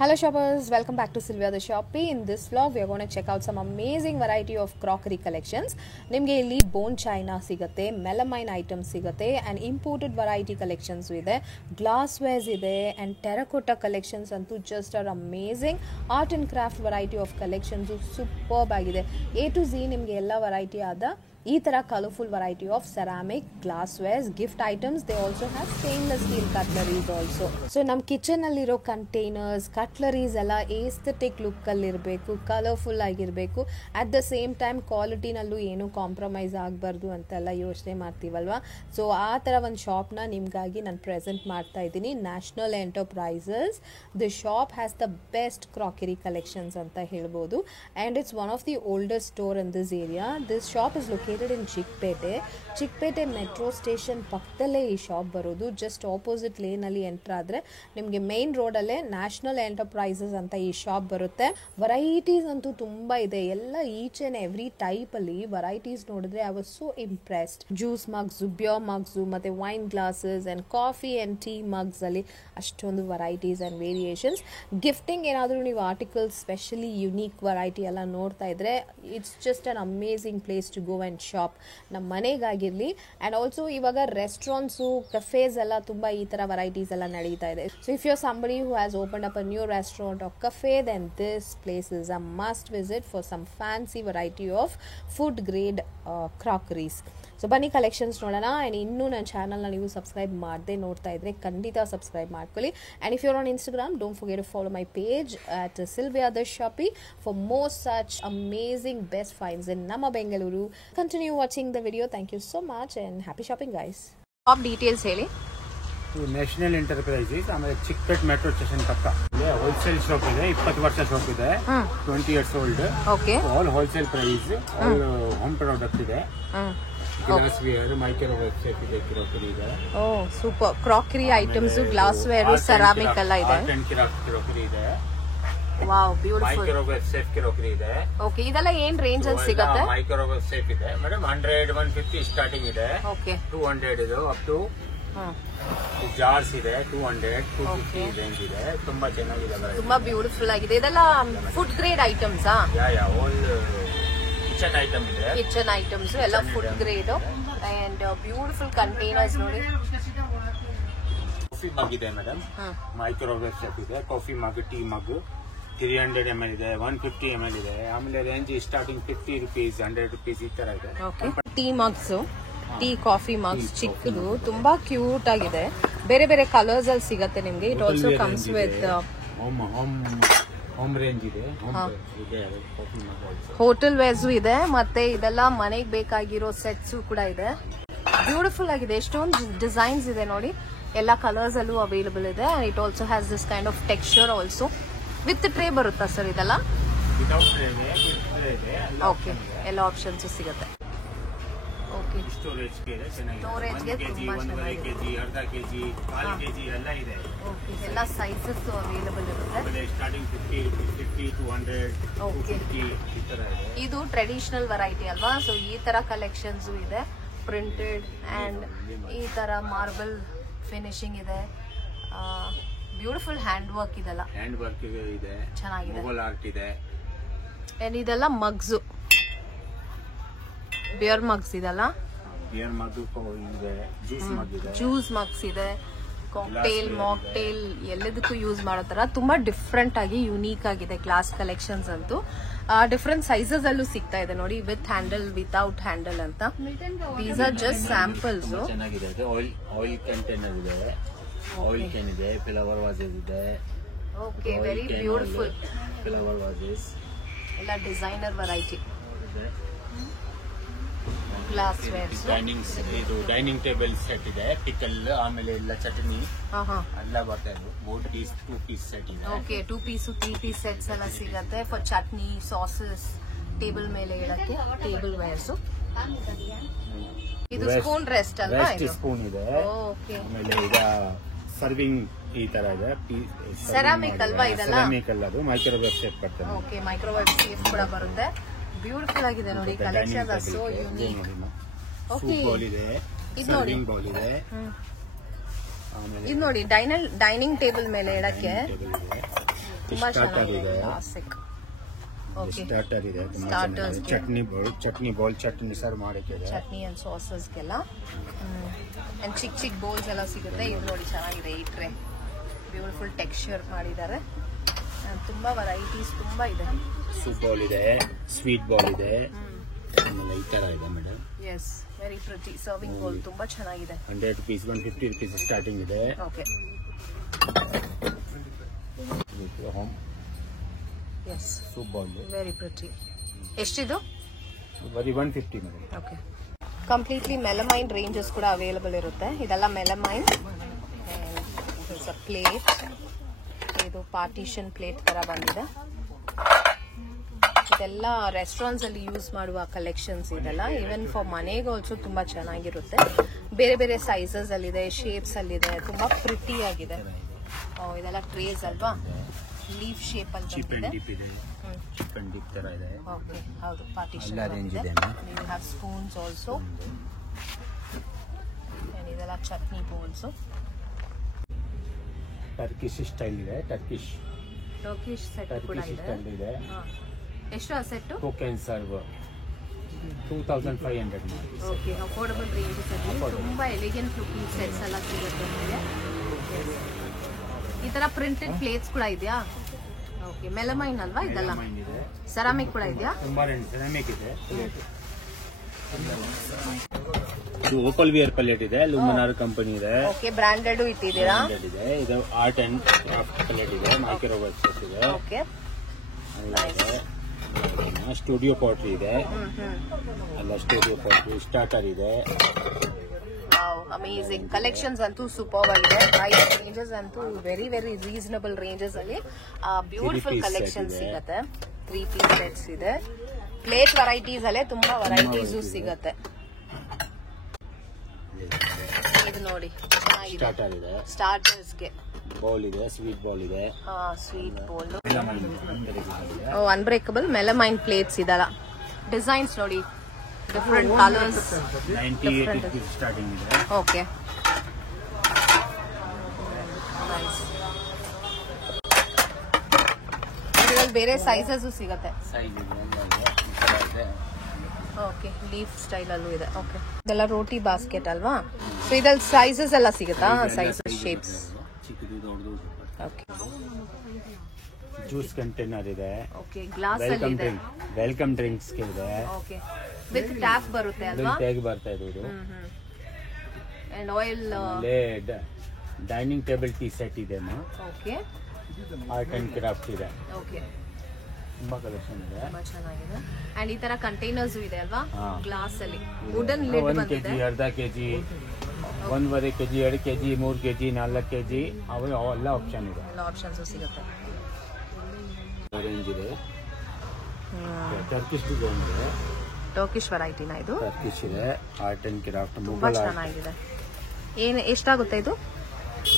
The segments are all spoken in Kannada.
Hello shoppers, welcome back to Sylvia the Shoppy. In this vlog we are going to check out some amazing variety of crockery collections. ನಿಮಗೆ ಇಲ್ಲಿ ಬೋನ್ ಚೈನಾ ಸಿಗುತ್ತೆ, ಮೆಲಮೈನ್ ಐಟಮ್ಸ್ ಸಿಗುತ್ತೆ and imported variety collections ಇದೆ, glasswares ಇದೆ and terracotta collections ಅಂತೂ just are amazing. Art and craft variety of collections superb ಆಗಿದೆ. A to Z ನಿಮಗೆ ಎಲ್ಲ variety ಆದ ಈ ತರ colourful variety of ceramic glasswares gift items. They also have stainless steel cutleries also. So ನಮ್ಮ ಕಿಚನ್ ಅಲ್ಲಿರೋ ಕಂಟೈನರ್ಸ್ ಕಟ್ಲರೀಸ್ ಎಲ್ಲ ಏಸ್ಥೆಟಿಕ್ ಲುಕ್ ಅಲ್ಲಿ ಇರಬೇಕು, ಕಲರ್ಫುಲ್ ಆಗಿರಬೇಕು, ಅಟ್ ದ ಸೇಮ್ ಟೈಮ್ ಕ್ವಾಲಿಟಿನಲ್ಲೂ ಏನು ಕಾಂಪ್ರಮೈಸ್ ಆಗಬಾರ್ದು ಅಂತೆಲ್ಲ ಯೋಚನೆ ಮಾಡ್ತೀವಲ್ವಾ. ಸೊ ಆ ಥರ ಒಂದು ಶಾಪ್ನ ನಿಮಗಾಗಿ ನಾನು ಪ್ರೆಸೆಂಟ್ ಮಾಡ್ತಾ ಇದ್ದೀನಿ. National Enterprises. The shop has the best crockery collections ಅಂತ ಹೇಳ್ಬೋದು and it's one of the oldest store in this area. This shop is located in Chikkapete metro station ಪಕ್ಕದಲ್ಲೇ ಈ ಶಾಪ್ ಬರೋದು. ಜಸ್ಟ್ ಆಪೋಸಿಟ್ ಲೇನ್ ಅಲ್ಲಿ ಎಂಟರ್ ಆದ್ರೆ ನಿಮಗೆ ಮೇನ್ ರೋಡ್ ಅಲ್ಲೇ ನ್ಯಾಷನಲ್ ಎಂಟರ್ಪ್ರೈಸಸ್ ಅಂತ ಈ ಶಾಪ್ ಬರುತ್ತೆ. ವೆರೈಟೀಸ್ ಅಂತೂ ತುಂಬಾ ಇದೆ, ಎಲ್ಲ ಈಚ್ ಅಂಡ್ ಎವ್ರಿ ಟೈಪ್ ಅಲ್ಲಿ ವೆರೈಟೀಸ್ ನೋಡಿದ್ರೆ I was so impressed. Juice mugs, beer mugs, ಮತ್ತೆ wine glasses and coffee and tea mugs ಅಲ್ಲಿ ಅಷ್ಟೊಂದು ವೆರೈಟೀಸ್ ಅಂಡ್ ವೇರಿಯೇಷನ್ಸ್. ಗಿಫ್ಟಿಂಗ್ ಏನಾದರೂ ನೀವು ಆರ್ಟಿಕಲ್ಸ್ ಸ್ಪೆಷಲಿ ಯುನೀಕ್ ವೆರೈಟಿ ಎಲ್ಲ ನೋಡ್ತಾ ಇದ್ರೆ it's just an amazing place to go and shop. ನಮ್ಮ ಮನೆಗಾಗಿರಲಿ ಆ್ಯಂಡ್ ಆಲ್ಸೋ ಇವಾಗ ರೆಸ್ಟೋರೆಂಟ್ಸು ಕಫೇಸ್ ಎಲ್ಲ ತುಂಬ ಈ ಥರ ವೆರೈಟೀಸ್ ಎಲ್ಲ ನಡೀತಾ ಇದೆ. So if you are somebody who has open up a new restaurant or cafe then this place is a must visit for some fancy variety of food grade crockeries. So ಬನ್ನಿ ಕಲೆಕ್ಷನ್ಸ್ ನೋಡೋಣ. ಆ್ಯಂಡ್ ಇನ್ನೂ ನನ್ನ ಚಾನಲ್ನ ನೀವು ಸಬ್ಸ್ಕ್ರೈಬ್ ಮಾಡದೆ ನೋಡ್ತಾ ಇದ್ರೆ ಖಂಡಿತ ಸಬ್ಸ್ಕ್ರೈಬ್ ಮಾಡ್ಕೊಳ್ಳಿ. And if you're on Instagram don't forget to follow my page at Silvia the shoppy for more such amazing best finds in ನಮ್ಮ Bengaluru. Continue watching the video. Thank you so much and happy shopping guys. Shop details ಹೇಳಿ. ನ್ಯಾಷನಲ್ ಎಂಟರ್ಪ್ರೈಸಸ್, ಆಮೇಲೆ ಚಿಕ್ಕಪೇಟೆ ಮೆಟ್ರೋ ಸ್ಟೇಷನ್ ಪಕ್ಕ ಹೋಲ್ಸೇಲ್ ಶಾಪ್ ಇದೆ. 20 ವರ್ಷ ಶಾಪ್ ಇದೆ, 20 years old. Okay, all wholesale price, all home product ಇದೆ. ಗ್ಲಾಸ್ ವೇರ್, ಮೈಕ್ರೋವೇವ್ ಸೆಟ್ ಇದೆ, ಕ್ರಾಕರಿ ಇದೆ. Oh super. Crockery items, glassware, ceramic ಎಲ್ಲ ಇದೆ. ಕ್ರಾಕರಿ ಇದೆ. Wow, beautiful. Microwave safe crockery ಇದೆ. ಓಕೆ, ಇದೆಲ್ಲ ಏನ್ ರೇಂಜ್ ಅಲ್ಲಿ ಸಿಗುತ್ತೆ? ಮೈಕ್ರೋವೇವ್ ಸೇಫ್ ಇದೆ ಮೇಡಮ್, 100, 150 ಸ್ಟಾರ್ಟಿಂಗ್ ಇದೆ. ಓಕೆ, 200 ಇದೆ ಅಪ್ ಟು. ಜಾರ್ಸ್ ಇದೆ 200, 250 ರೇಂಜ್ ಇದೆ. ತುಂಬಾ ಚೆನ್ನಾಗಿದೆ, ತುಂಬಾ ಬ್ಯೂಟಿಫುಲ್ ಆಗಿದೆ. ಇದೆಲ್ಲ food grade items. All kitchen item ಇದೆ. ಕಿಚನ್ ಐಟಮ್ಸ್ ಎಲ್ಲ food grade and beautiful containers ನೋಡಿ. ಕಾಫಿ ಮಗ್ ಇದೆ ಮೇಡಮ್, ಮೈಕ್ರೋವೇವ್ ಸೆಟ್ ಇದೆ. ಕಾಫಿ ಮಗ್, ಟೀ ಮಗ್ 300 ml ಇದೆ, 150 ml ಇದೆ. ಆಮೇಲೆ ರೇಂಜ್ ಸ್ಟಾರ್ಟಿಂಗ್ 50 rupees, 100 rupees ಈ ತರ ಇದೆ. Tea mugs, tea coffee mugs ಚಿಕ್ಕದು, ತುಂಬಾ ಕ್ಯೂಟ್ ಆಗಿದೆ. ಬೇರೆ ಬೇರೆ ಕಲರ್ಸ್ ಅಲ್ಲಿ ಸಿಗತ್ತೆ ನಿಮ್ಗೆ. It also comes with home range ಇದೆ. ಹೋಟೆಲ್ ವೇರ್ಸ್ ಇದೆ, ಮತ್ತೆ ಇದೆಲ್ಲ ಮನೆಗೆ ಬೇಕಾಗಿರೋ ಸೆಟ್ಸ್ ಕೂಡ ಇದೆ. ಬ್ಯೂಟಿಫುಲ್ ಆಗಿದೆ, ಎಷ್ಟೊಂದು ಡಿಸೈನ್ಸ್ ಇದೆ ನೋಡಿ. ಎಲ್ಲ ಕಲರ್ಸ್ ಅಲ್ಲೂ ಅವೈಲೇಬಲ್ ಇದೆ. It also has this kind of texture also. With tray ಬರುತ್ತಾ ಸರ್ ಇದೆಲ್ಲ? ಓಕೆ, ಎಲ್ಲ ಆಪ್ಷನ್ಸ್ ಸಿಗುತ್ತೆ. ಓಕೆ, ಸ್ಟೋರೇಜ್ಗೆ ಸ್ಟೋರೇಜ್ಗೆ ತುಂಬಾ ಚೆನ್ನಾಗಿದೆ. ಅರ್ಧ ಕೆಜಿ, 1 ಕೆಜಿ ಎಲ್ಲ ಇದೆ. ಓಕೆ, ಎಲ್ಲ ಸೈಜಸ್ ಅವೈಲೇಬಲ್ ಇರುತ್ತೆ. ಸ್ಟಾರ್ಟಿಂಗ್ 50 to 100, 250 ಈ ತರ ಇದೆ. ಇದು ಟ್ರೆಡಿಷನಲ್ ವೆರೈಟಿ ಅಲ್ವಾ? ಸೊ ಈ ತರ ಕಲೆಕ್ಷನ್ಸ್ ಇದೆ, ಪ್ರಿಂಟೆಡ್ ಅಂಡ್ ಈ ತರ ಮಾರ್ಬಲ್ ಫಿನಿಶಿಂಗ್ ಇದೆ. ಬ್ಯೂಟಿಫುಲ್ ಹ್ಯಾಂಡ್ ವರ್ಕ್ ಇದೆಲ್ಲ. ಹ್ಯಾಂಡ್ ವರ್ಕ್ ಇದೆ, ಚೆನ್ನಾಗಿದೆ. ಮೊಬೈಲ್ ಆರ್ಟ್ ಇದೆ. ಇದೆಲ್ಲ ಮಗ್ಸ್, ಬಿಯರ್ ಮಗ್ಸ್ ಇದೆಲ್ಲ. ಬಿಯರ್ ಮಗ್ ಇದೆ, ಜ್ಯೂಸ್ ಮಗ್ ಇದೆ, ಜ್ಯೂಸ್ ಮಗ್ಸ್ ಇದೆ, ಕಾಕ್ಟೇಲ್, ಮಾಕ್ಟೇಲ್ ಎಲ್ಲದಕ್ಕೂ ಯೂಸ್ ಮಾಡೋ ತರ ತುಂಬಾ ಡಿಫ್ರೆಂಟ್ ಆಗಿ ಯುನೀಕ್ ಆಗಿದೆ ಗ್ಲಾಸ್ ಕಲೆಕ್ಷನ್ಸ್ ಅಂತೂ. ಡಿಫ್ರೆಂಟ್ ಸೈಜಸ್ ಅಲ್ಲೂ ಸಿಗ್ತಾ ಇದೆ ನೋಡಿ, ವಿತ್ ಹ್ಯಾಂಡಲ್, ವಿತೌಟ್ ಹ್ಯಾಂಡಲ್ ಅಂತ. These are just samples. ಚೆನ್ನಾಗಿದೆ. ಆಯಿಲ್ ಕಂಟೈನರ್ ಇದೆ, ಆಯಿಲ್ ಕ್ಯಾನ್ ಇದೆ, ಫ್ಲವರ್ ವಾಸಸ್ ಇದೆ. Okay, very beautiful. ಫ್ಲವರ್ ವಾಸಸ್ ಎಲ್ಲ ಡಿಸೈನರ್ ವೆರೈಟಿ. ಗ್ಲಾಸ್ ವೇರ್ಸ್, ಇದು ಡೈನಿಂಗ್ ಟೇಬಲ್ ಸೆಟ್ ಇದೆ. ಪಿಕಲ್, ಆಮೇಲೆ ಎಲ್ಲ ಚಟ್ನಿ ಎಲ್ಲ ಬರ್ತಾ ಇದೆ. 2 ಪೀಸ್ ಸೆಟ್ ಇದೆ. ಓಕೆ, 2 ಪೀಸ್ 3 ಪೀಸ್ ಸೆಟ್ಸ್ ಎಲ್ಲ ಸಿಗತ್ತೆ ಫಾರ್ ಚಟ್ನಿ, ಸಾಸಸ್, ಟೇಬಲ್ ಮೇಲೆ ಇಡಕ್ಕೆ ಟೇಬಲ್ ವೇರ್ಸ್. ಇದು ಸ್ಪೂನ್ ರೆಸ್ಟ್ ಅಲ್ವಾ? ಇದು ಸ್ಪೂನ್ ಇದೆ. ಓಕೆ, ಆಮೇಲೆ ಈಗ ಸರ್ವಿಂಗ್ ಈ ತರ ಇದೆ. ಸೆರಾಮಿಕ್ ಅಲ್ವಾ ಇದೆಲ್ಲ? ಸೆರಾಮಿಕ್ ಅಲ್ಲ, ಅದು ಮೈಕ್ರೋವೇವ್ ಶೇಪ್ ಬರ್ತದೆ. ಓಕೆ, ಮೈಕ್ರೋವೇವ್ ಸೇಫ್ ಕೂಡ ಬರುತ್ತೆ. ಬ್ಯೂಟಿಫುಲ್ ಆಗಿದೆ ನೋಡಿ ಕಲೆಕ್ಷನ್, ಸೋ ಯುನೀಕ್. ಓಕೆ, ಇದು ನೋಡಿ, ಇದು ನೋಡಿ ಡೈನಿಂಗ್ ಟೇಬಲ್ ಮೇಲೆ ಇಡಕ್ಕೆ ತುಂಬಾ ಚೆನ್ನಾಗಿದೆ ಕ್ಲಾಸಿಕ್. ಓಕೆ ಸ್ಟಾರ್ಟರ್ ಇದೆ, ಚಟ್ನಿ ಬೌಲ್ ಚಟ್ನಿ ಸರ್ವ್ ಮಾಡಕ್ಕೆ ಇದೆ, ಚಟ್ನಿ ಅಂಡ್ ಸಾಸಸ್ಗೆಲ್ಲ ಅಂಡ್ ಚಿಕ್ಕ ಬೌಲ್ಸ್ ಎಲ್ಲ ಸಿಗುತ್ತೆ. ಇದು ನೋಡಿ ಚೆನ್ನಾಗಿದೆ ಈ ಟ್ರೇ, ಬ್ಯೂಟಿಫುಲ್ ಟೆಕ್ಸ್ಚರ್ ಮಾಡಿದ್ದಾರೆ. ತುಂಬಾ ವೆರೈಟೀಸ್ ತುಂಬಾ ಇದೆ. ಸೂಪ್ ಬೌಲ್ ಇದೆ, ಸ್ವೀಟ್ ಬೌಲ್ ಇದೆ, ಆಮೇಲೆ ಈ ತರ ಇದೆ madam. Yes, very pretty serving bowl ತುಂಬಾ ಚೆನ್ನಾಗಿದೆ. 100 rupees 150 rupees ಸ್ಟಾರ್ಟಿಂಗ್ ಇದೆ. Okay, home yes, soup bowl very pretty. ಎಷ್ಟಿದು? ಬರೀ 150 madam. Okay, completely melamine ranges ಕೂಡ ಅವೈಲಬಲ್ ಇರುತ್ತೆ. ಇದೆಲ್ಲ ಮೆಲಮೈನ್. ಪ್ಲೇಟ್, ಇದು ಪಾರ್ಟಿಷನ್ ಪ್ಲೇಟ್ ತರ ಬಂದಿದೆ. ಇದೆಲ್ಲ ರೆಸ್ಟೋರೆಂಟ್ಸ್ ಅಲ್ಲಿ ಯೂಸ್ ಮಾಡುವ ಕಲೆಕ್ಷನ್ಸ್ ಇದೆಲ್ಲ. ಈವನ್ ಫಾರ್ ಮನೆಗೆ ಆಲ್ಸೋ ತುಂಬಾ ಚೆನ್ನಾಗಿರುತ್ತೆ. ಬೇರೆ ಬೇರೆ ಸೈಜಸ್ ಅಲ್ಲಿದೆ, ಶೇಪ್ಸ್ ಅಲ್ಲಿದೆ, ತುಂಬಾ ಪ್ರಿಟಿ ಆಗಿದೆ. ಇದೆಲ್ಲ ಟ್ರೇಸ್ ಅಲ್ವಾ, ಲೀಫ್ ಶೇಪ್ ಅಲ್ಲಿ ಬಂದಿದೆ. ಚಿಪ್ ಅಂಡ್ ಡಿಪ್ ತರ ಇದೆ. ಓಕೆ, ಹೌದು, ಪಾರ್ಟಿಷನ್ ರೇಂಜ್ ಇದೆ. You have spoons also. ಇದೆಲ್ಲ ಚಟ್ನಿ ಬೌಲ್ಸ್. ಟರ್ಕಿಶ್ ಸ್ಟೈಲ್ ಇದೆ, ಟರ್ಕಿಶ್ ಸೆಟ್ ಕೂಡ ಇದೆ. ಎಷ್ಟು ಆ set? Cook and serve 2500. Okay, affordable ranges ಅಲ್ಲಿ ತುಂಬಾ ಎಲಿಗೆಂಟ್ ಲುಕಿಂಗ್ ಸೆಟ್ಸ್ ಎಲ್ಲ ಸಿಗುತ್ತೆ ನಿಮಗೆ. ಈ ತರ ಪ್ರಿಂಟೆಡ್ ಪ್ಲೇಟ್ಸ್ ಕೂಡ ಇದೆಯಾ? ಓಕೆ, ಮೆಲಮೈನ್ ಅಲ್ವಾ ಇದೆಲ್ಲ? ಸೆರಾಮಿಕ್ ಕೂಡ ಇದೆಯಾ? ಸೆರಾಮಿಕ್ ಇದೆ. ಇದು ಓಪಲ್ ವಿಯರ್ ಪ್ಲೇಟ್ ಇದೆ, ಲುಮಿನಾರ್ ಕಂಪನಿ ಇದೆ. ಓಕೆ, ಬ್ರಾಂಡೆಡ್ ಇಟ್ಟಿದ್ದೀರಾ? ಇದೆ. ಇದು ಆರ್ಟ್ ಅಂಡ್ ಕ್ರಾಫ್ಟ್ ಪ್ಲೇಟ್ ಇದೆ, ಮೈಕ್ರೋವೇವ್ ಸೆಟ್ ಇದೆ. ಓಕೆ, ಸ್ಟುಡಿಯೋ ಪಾಟ್ರಿ ಇದೆ, ಎಲ್ಲ ಸ್ಟುಡಿಯೋ ಪಾಟ್ರಿ. ಸ್ಟಾರ್ಟರ್ ಇದೆ. ಅಮೇಜಿಂಗ್ ಕಲೆಕ್ಷನ್ಸ್ ಅಂತೂ ಸೂಪರ್ ಆಗಿದೆ. ಪ್ರೈಸ್ ರೇಂಜಸ್ ಅಂತೂ ವೆರಿ ವೆರಿ ರೀಸನಬಲ್ ರೇಂಜಸ್ ಅಲ್ಲಿ ಬ್ಯೂಟಿಫುಲ್ ಕಲೆಕ್ಷನ್ ಸಿಗುತ್ತೆ. 3 ಪೀಸ್ ಸೆಟ್ಸ್ ಇದೆ. ಪ್ಲೇಟ್ ವೆರೈಟೀಸ್ ಅಲ್ಲೇ ತುಂಬಾ ವೆರೈಟೀಸ್ ಸಿಗುತ್ತೆ. ಇದು ನೋಡಿ ಚೆನ್ನಾಗಿದೆ. ಸ್ಟಾರ್ಟರ್ಸ್ಗೆ ಬೌಲ್ ಇದೆ, ಸ್ವೀಟ್ ಬೌಲ್ ಇದೆ. Sweet bowl, unbreakable melamine plates ಇದಲ್ಲ. ಡಿಸೈನ್ಸ್ ನೋಡಿ, ಡಿಫರೆಂಟ್ ಕಲರ್ಸ್. 98 rupees ಸ್ಟಾರ್ಟಿಂಗ್ ಇದೆ. ಓಕೆ, ಇದರಲ್ಲಿ ಬೇರೆ ಸೈಜಸ್ ಸಿಗುತ್ತೆ. ಓಕೆ, ಲೀಫ್ ಸ್ಟೈಲ್ ಅಲ್ಲೂ ಇದೆ. ಓಕೆ, ಇದೆಲ್ಲ ರೋಟಿ ಬಾಸ್ಕೆಟ್ ಅಲ್ವಾ? ಸೊ ಇದ್ರಲ್ಲಿ ಸೈಜಸ್ ಎಲ್ಲ ಸಿಗುತ್ತಾ? Sizes, shapes. Okay, juice container ಇದೆ. ಓಕೆ, ಗ್ಲಾಸ್ ಅಲ್ಲಿ ಇದೆ. ವೆಲ್ಕಮ್ ಡ್ರಿಂಕ್ಸ್ ಇದೆ. ಓಕೆ, ವಿತ್ ಟ್ಯಾಪ್ ಬರುತ್ತೆ ಅಲ್ವಾ? ಟ್ಯಾಗ್ ಬರ್ತಾ ಇದೆ ಇದು. And oil. Dining table tea set ಇದೆ. ಓಕೆ, ಆರ್ಟ್ ಅಂಡ್ ಕ್ರಾಫ್ಟ್ ಇದೆ. ಓಕೆ, ತುಂಬಾ ಕಲೆಕ್ಷನ್ ಇದೆ, ತುಂಬಾ ಚೆನ್ನಾಗಿದೆ. ಅಂಡ್ ಈ ತರ ಕಂಟೈನರ್ಸ್ ಇದೆ ಅಲ್ವಾ, ಗ್ಲಾಸ್ ಅಲ್ಲಿ. ವುಡನ್ ಲಿಡ್ 1 ಬಂದಿದೆ. kg, ಅರ್ಧ kg, 1.5 kg, 2 kg, 3 kg, 4 kg ಅವೆಲ್ಲ ಆಪ್ಷನ್ ಇದೆ. ಎಲ್ಲ ಆಪ್ಷನ್ಸ್ ಸಿಗುತ್ತೆ. ರೇಂಜ್ ಇದೆ. ಟರ್ಕಿಶ್ ಡಿಸೈನ್ ಇದೆ. ಟರ್ಕಿಶ್ ವೆರೈಟಿನ ಇದು? ಟರ್ಕಿಶ್ ಇದೆ, ಆರ್ಟ್ ಅಂಡ್ ಕ್ರಾಫ್ಟ್. ತುಂಬಾ ಚೆನ್ನಾಗಿದೆ. ಎಷ್ಟಾಗುತ್ತೆ ಇದು?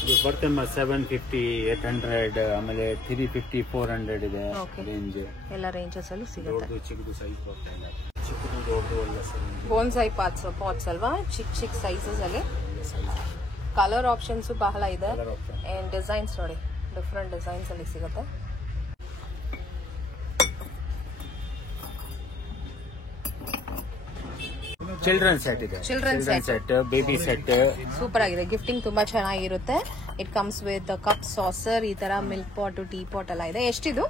ಇದು ಬರುತ್ತೆ 750, 800, ಆಮೇಲೆ 350, 400 ಇದೆ ರೇಂಜ್. ಎಲ್ಲ ರೇಂಜಸ್ ಅಲ್ಲಿ ಸಿಗುತ್ತೆ. ದೊಡ್ಡದು ಚಿಕ್ಕದು ಸೈಜ್ ಬರ್ತಾ ಇಲ್ಲ. ಚಿಕ್ಕದು ದೊಡ್ಡದು ಎಲ್ಲ ಸರಿ. ಬೋನ್ಸೈ ಪಾಟ್ಸ್ ಅಲ್ವಾ? ಚಿಕ್ಕ ಸೈಜಸ್ ಅಲ್ಲಿ. ಕಲರ್ ಆಪ್ಷನ್ಸ್ ಬಹಳ ಇದೆ. ಅಂಡ್ ಡಿಸೈನ್ಸ್ ನೋಡಿ, ಡಿಫರೆಂಟ್ ಡಿಸೈನ್ಸ್ ಅಲ್ಲಿ ಸಿಗುತ್ತೆ. ಚಿಲ್ಡ್ರನ್ ಸೆಟ್ ಇದೆ. Children set, baby set super ಆಗಿದೆ. ಗಿಫ್ಟಿಂಗ್ ತುಂಬಾ ಚೆನ್ನಾಗಿರುತ್ತೆ. It comes with cup, saucer, ಈ ತರ ಮಿಲ್ಕ್ ಪಾಟ್, ಟೀ ಪಾಟ್ ಎಲ್ಲ ಇದೆ. ಎಷ್ಟಿದು?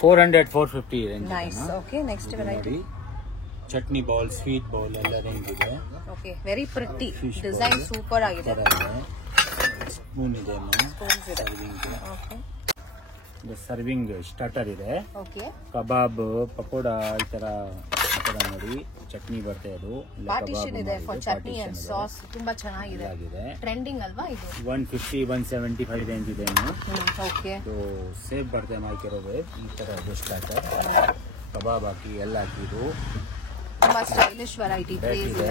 400, 450 range. Nice. Okay, next variety. Chutney bowl, sweet bowl ಎಲ್ಲ ರೇಂಜ್ ಇದೆ. Okay, very pretty design, super ಆಗಿದೆ. ಸ್ಪೂನ್ ಇದೆ, ಸ್ಪೂನ್ಸ್ ಇದೆ. ಓಕೆ, ಸರ್ವಿಂಗ್ ಸ್ಟಾರ್ಟರ್ ಇದೆ. ಓಕೆ, ಕಬಾಬ್, ಪಕೋಡ, ಈ ತರ ನೋಡಿ. ಚಟ್ನಿ ಬರುತ್ತೆ, ಅದು ಪಾರ್ಟಿಷನ್ ಇದೆ ಫಾರ್ ಚಟ್ನಿ ಅಂಡ್ ಸಾಸ್. ತುಂಬಾ ಚೆನ್ನಾಗಿದೆ. ಟ್ರೆಂಡಿಂಗ್ ಅಲ್ವಾ ಇದು? 150, 175 ರೇಂಜ್ ಇದೆ. ಓಕೆ, ಸೇಫ್ ಬರುತ್ತೆ, ಮೈಕ್ರೋವೇವ್. ಈ ತರ ಸ್ಟಾರ್ಟರ್, ಕಬಾಬ್ ಹಾಕಿ ಎಲ್ಲ ಹಾಕಿದ್ದು. ತುಂಬಾ ಸ್ಟೈಲಿಶ್ ವೆರೈಟಿ ಇದೆ.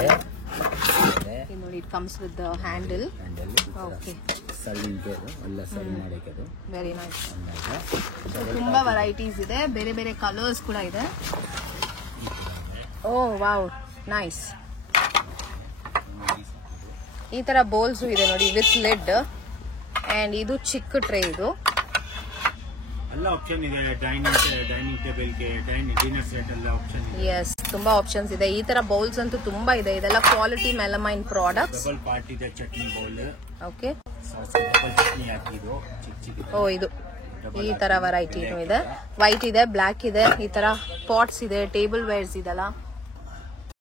ನೋಡಿ, it comes with the handle. Okay, serving ಎಲ್ಲ ಸರ್ವ್ ಮಾಡಕ್ಕೆ ಅದು. Very nice. ತುಂಬಾ ವೆರೈಟೀಸ್ ಇದೆ, ಬೇರೆ ಬೇರೆ ಕಲರ್ಸ್ ಕೂಡ ಇದೆ. ಓ ವಾವ್, ನೈಸ್. ಈ ತರ ಬೌಲ್ಸ್ ಇದೆ ನೋಡಿ, ವಿತ್ ಲಿಡ್. ಅಂಡ್ ಇದು ಚಿಕ್ಕ ಟ್ರೇ. ಇದು ಎಲ್ಲ ಆಪ್ಷನ್ ಇದೆ. ಡೈನಿಂಗ್ ಟೇಬಲ್ಗೆ ಡಿನ್ನರ್ ಸೆಟ್ ಎಲ್ಲ ಆಪ್ಷನ್ ಇದೆ. ಎಸ್, ತುಂಬಾ ಆಪ್ಷನ್ಸ್ ಇದೆ. ಈ ತರ ಬೌಲ್ಸ್ ಅಂತೂ ತುಂಬಾ ಇದೆ. ಇದೆಲ್ಲ quality melamine products. Double part ಇದೆ chutney bowl. Okay, double chutney ಹಾಕಿದ್ದು ಚಿಕ್ಕ ಓ ಇದು ಈ ತರ ವೆರೈಟಿ ಇದೆ. ವೈಟ್ ಇದೆ, ಬ್ಲಾಕ್ ಇದೆ, ಈ ತರ ಪಾಟ್ಸ್ ಇದೆ, ಟೇಬಲ್ ವೇರ್ಸ್ ಇದೆಲ್ಲ